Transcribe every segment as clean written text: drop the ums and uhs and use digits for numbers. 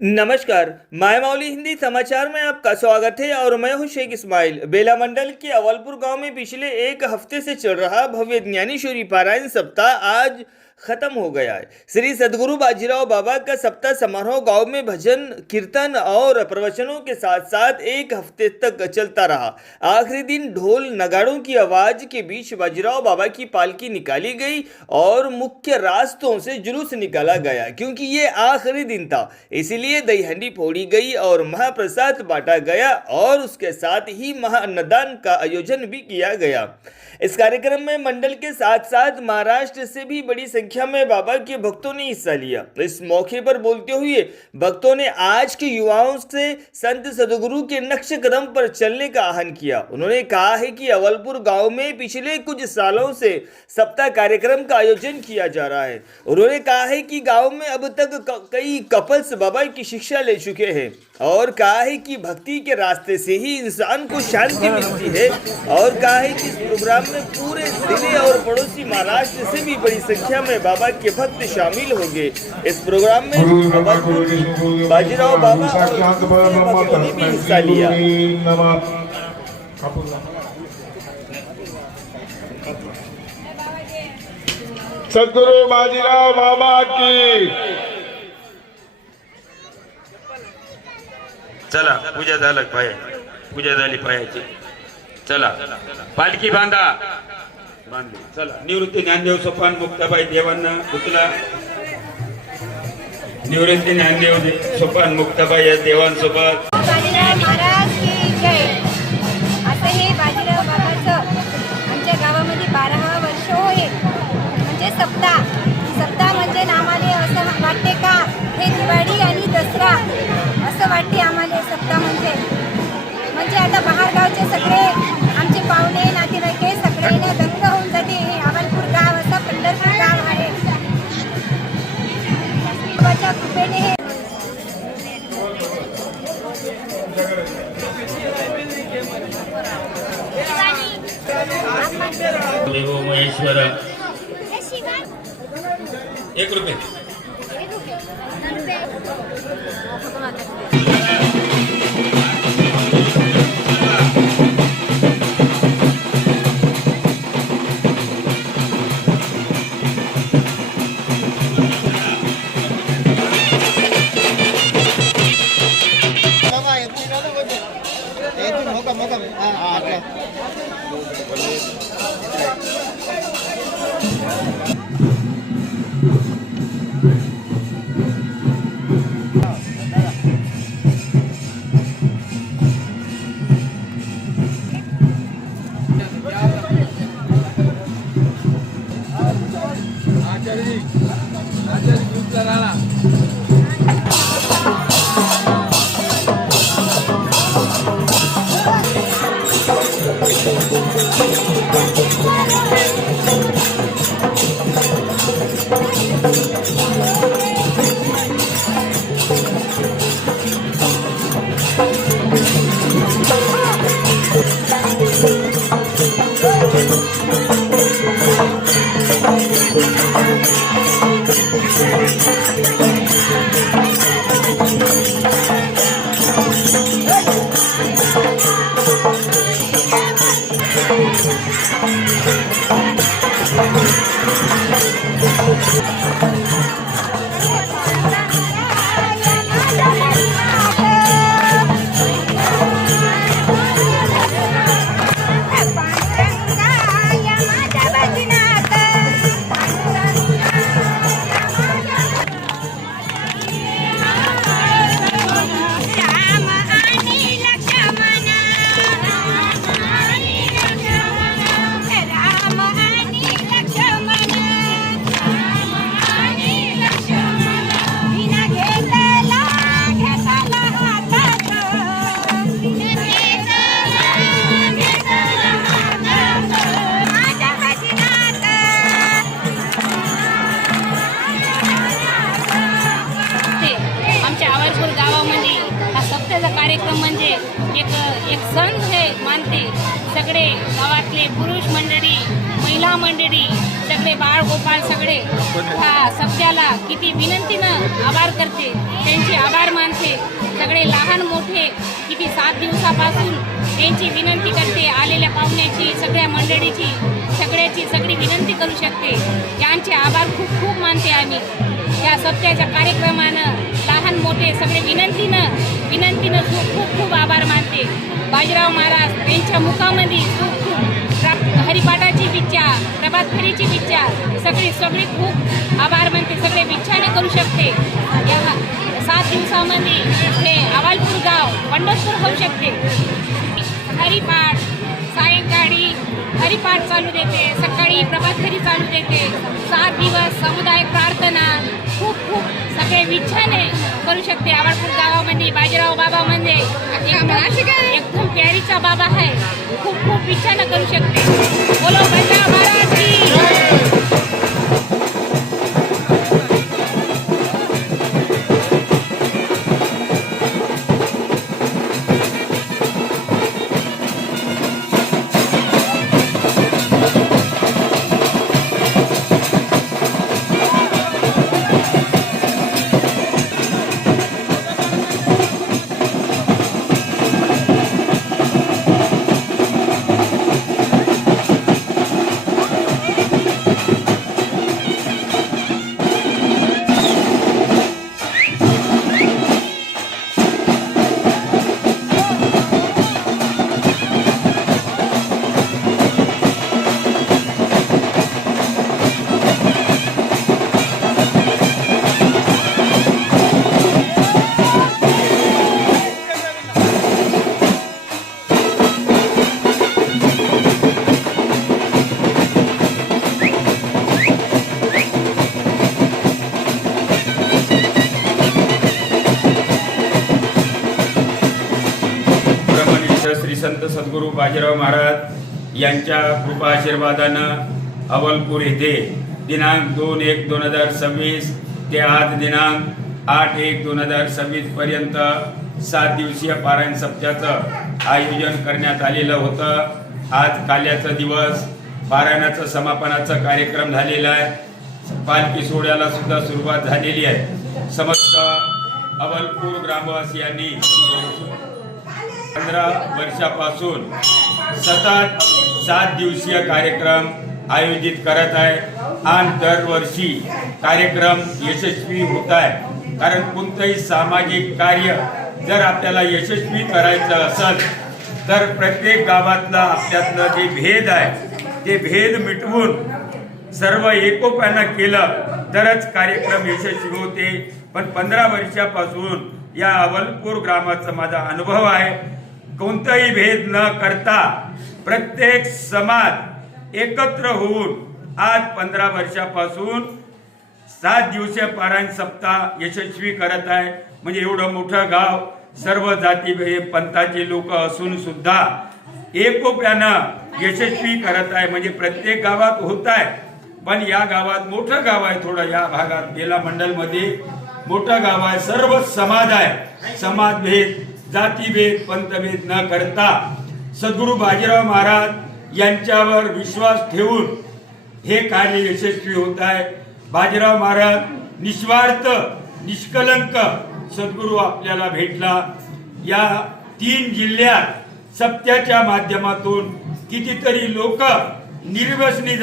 नमस्कार, माय मौली हिंदी समाचार में आपका स्वागत है और मैं हूं शेख इस्माइल। बेला मंडल के अवलपुर गांव में पिछले एक हफ्ते से चल रहा भव्य ज्ञानेश्वरी पारायण सप्ताह आज खत्म हो गया है। श्री सद्गुरु बाजीराव बाबा का सप्ताह समारोह गांव में भजन कीर्तन और प्रवचनों के साथ साथ एक हफ्ते तक चलता रहा। आखिरी दिन ढोल नगाड़ों की आवाज के बीच बाजीराव बाबा की पालकी निकाली गई और मुख्य रास्तों से जुलूस निकाला गया। क्योंकि ये आखिरी दिन था, इसीलिए दही हंडी फोड़ी गई और महाप्रसाद बांटा गया और उसके साथ ही महाअन्नदान का आयोजन भी किया गया। इस कार्यक्रम में मंडल के साथ साथ महाराष्ट्र से भी बड़ी संख्या में बाबा के भक्तों ने हिस्सा लिया। इस मौके पर बोलते हुए भक्तों ने आज के युवाओं से संत सद्गुरु के नक्श कदम पर चलने का आह्वान किया। उन्होंने कहा है कि अवलपुर गांव में पिछले कुछ सालों से सप्ताह कार्यक्रम का आयोजन किया जा रहा है। उन्होंने कहा है कि गांव में अब तक कई कपल्स बाबा की शिक्षा ले चुके हैं और कहा है कि भक्ति के रास्ते से ही इंसान को शांति मिलती है और कहा है कि इस प्रोग्राम में पूरे जिले और पड़ोसी महाराष्ट्र से भी बड़ी संख्या में बाबा के भक्त शामिल होंगे। इस प्रोग्राम में बाजीराव बाबा और भक्तों ने भी हिस्सा लिया। सद्गुरु बाजीराव बाबा की चला पूजा झालं पाय पूजा झाली पायाची चला पालखी बांधा बांधली चला निवृत्ती ज्ञानदेव सोपान मुक्ताबाई देवांना उचला निवृत्ती ज्ञानदेव सोपान मुक्ताबाई या देवांसोबत बाजीराव महाराज की जय। असं हे बाजीराव बाबाचं आमच्या गावामध्ये 12 वर्ष होईल म्हणजे सप्ताह म्हणजे आम्हाला असं वाटते का हे दिवाळी आणि दसरा असं वाटते आम्हाला सप्ताह म्हणजे आता बाहेरगावचे सगळे आमचे पाहुणे नातेवाईक सगळे दंग होऊन जाते। हे अवलपूर गाव असं पंढरपूर गाव आहे। बाबाच्या कृपेने हे देवो महेश्वर 1 रुपये कार्यक्रम म्हणजे एक सण हे मानते। सगळे गावातले पुरुष मंडळी महिला मंडळी सगळे बाळ गोपाळ सगळे ह्या सप्त्याला किती विनंतीनं आभार करते, त्यांचे आभार मानते। गावाचे सगळे लहान मोठे किती 7 दिवसापासून त्यांची विनंती करते, आलेल्या पाहुण्याची, सगळ्या मंडळीची, सगळी विनंती करू शकते. त्यांचे आभार खूप खूप मानते आम्ही. या सप्त्याच्या कार्यक्रमानं लहान मोठे सगळे विनंतीनं खूप खूप आभार मानते. बाजीराव महाराज त्यांच्या मुखामध्ये खूप हरिपाठाची विचार, प्रभात फेरीची विचार, सगळी खूप आभार मानते. सगळे विचार करू शकते. या 7 दिवसामध्ये हे अवलपूर गाव पंढरपूर होऊ शकते. हरिपाठ सायंकाळी हरिपाठ चालू देते, सकाळी प्रभात फेरी चालू देते. 7 दिवस सामुदायिक प्रार्थना खूप सगळे विच्छाने करू शकते. अवलपूर गावामध्ये बाजीराव बाबा म्हणजे एकदम प्यारीचा बाबा आहे. खूप विच्छाने करू शकते. बोलो बाजीराव महाराज की श्री संत सद्गुरू बाजीराव महाराज यांच्या कृपा आशीर्वादानं अवलपूर येथे दिनांक 2/1/2026 ते आज दिनांक 8/1/2026 पर्यंत 7 दिवसीय पारायण सप्त्याचं आयोजन करण्यात आलेलं होतं. आज काल्याचा दिवस, पारायणाचं समापनाचा कार्यक्रम झालेला आहे. पालखी सोहळ्याला सुद्धा सुरुवात झालेली आहे. समस्त अवलपूर ग्रामवासियांनी 15 वर्षापासून सतत 7 दिवसीय कार्यक्रम आयोजित करत आहे आणि दरवर्षी कार्यक्रम यशस्वी होत आहे. कारण कोणतंही सामाजिक कार्य जर आपल्याला यशस्वी करायचं असेल तर प्रत्येक गावातला आपल्यातलं जे भेद आहे ते भेद मिटवून सर्व एकोप्यानं केलं तरच कार्यक्रम यशस्वी होते. पण 15 वर्षापासून या अवलपूर ग्रामाचा माझा अनुभव आहे. कोणताही भेद न करता प्रत्येक समाज एकत्र होऊन आज 15 वर्षापासून 7 दिवसीय पारायण सप्ताह यशस्वी करत आहे. म्हणजे एवढं मोठं गाव, सर्व जाती पंथाचे लोक असून सुद्धा एकोप्यानं यशस्वी करत आहे. म्हणजे प्रत्येक गावात होत आहे. पण या गावात मोठं गाव आहे, थोडं या भागात बेला मंडलमध्ये मोठं गाव आहे. सर्व समाज आहे. समाजभेद, जातीभेद, पंथभेद न करता सद्गुरू बाजीराव महाराज यांच्यावर विश्वास ठेवून हे कार्य यशस्वी होत आहे. बाजीराव महाराज निस्वार्थ, निष्कलंक सद्गुरू आपल्याला भेटला. या 3 जिल्ह्यात सप्त्याच्या माध्यमातून कितीतरी लोक निर्व्यसनी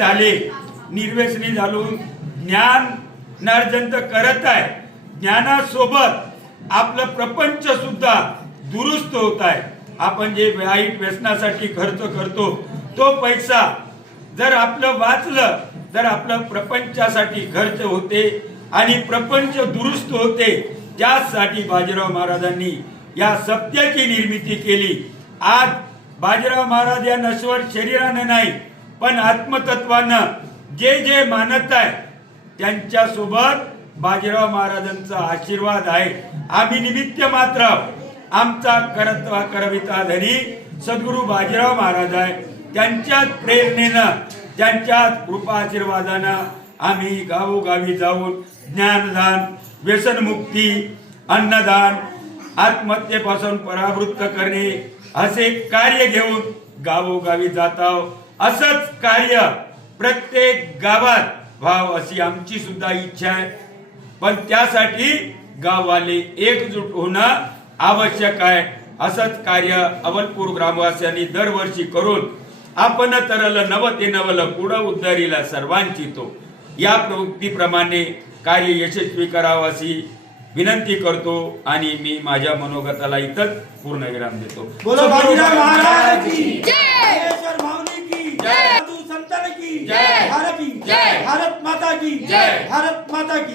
झालून ज्ञानार्जन करत आहे. ज्ञानासोबत आपलं प्रपंच सुद्धा दुरुस्त होत आहे. आपण जे वाईट व्यसनासाठी खर्च करतो तो पैसा जर आपलं वाचलं तर आपलं प्रपंचासाठी खर्च होते आणि प्रपंच दुरुस्त होते. त्यासाठी बाजीराव महाराजांनी या सप्त्याची निर्मिती केली. आज बाजीराव महाराज या नश्वर शरीरानं नाही पण आत्मतत्वानं जे मानत आहे त्यांच्या सोबत बाजीराव महाराजांचा आशीर्वाद आहे. आम्ही निमित्त मात्र. आमचा करविता धनी सद्गुरू बाजीराव महाराज आहे. त्यांच्याच प्रेरणेनं, त्यांच्याच कृपा आशीर्वादानं आम्ही गावोगावी जाऊन ज्ञानदान, व्यसनमुक्ती, अन्नदान, आत्महत्येपासून परावृत्त करणे असे कार्य घेऊन गावोगावी जात आहोत. असंच कार्य प्रत्येक गावात व्हावं अशी आमची सुद्धा इच्छा आहे. पण त्यासाठी गाववाले एकजूट होणं आवश्यक आहे. असंच कार्य अवलपूर ग्रामवासियांनी दरवर्षी करून आपण तरल नव ते नवल पुढं उद्धरीला सर्वांची तो या प्रवृत्तीप्रमाणे कार्य यशस्वी करावं अशी विनंती करतो आणि मी माझ्या मनोगताला इथंच पूर्णविराम देतो. बोलो बाजीराव महाराज की जय, महेश्वर माऊली की जय, साधू संतान की जय, भारत की जय, भारत माता की जय, भारत माता की